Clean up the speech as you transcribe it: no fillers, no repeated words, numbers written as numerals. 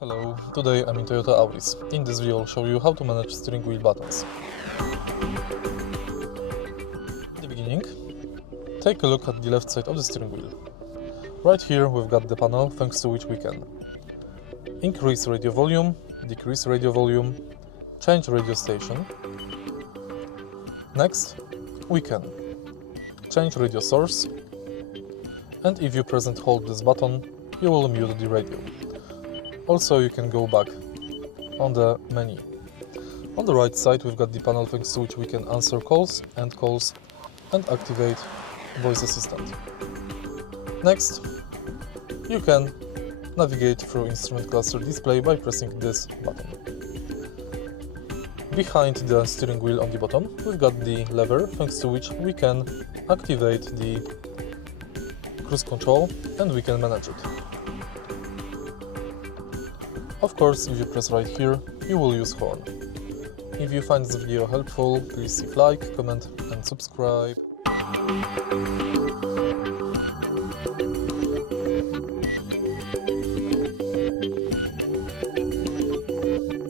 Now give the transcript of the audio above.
Hello, today I'm in Toyota Auris. In this video I'll show you how to manage steering wheel buttons. In the beginning, take a look at the left side of the steering wheel. Right here we've got the panel thanks to which we can increase radio volume, decrease radio volume, change radio station. Next, we can change radio source, and if you press and hold this button, you will mute the radio. Also, you can go back on the menu. On the right side, we've got the panel thanks to which we can answer calls and activate voice assistant. Next, you can navigate through instrument cluster display by pressing this button. Behind the steering wheel on the bottom, we've got the lever thanks to which we can activate the cruise control and we can manage it. Of course, if you press right here, you will use horn. If you find this video helpful, please leave like, comment and subscribe.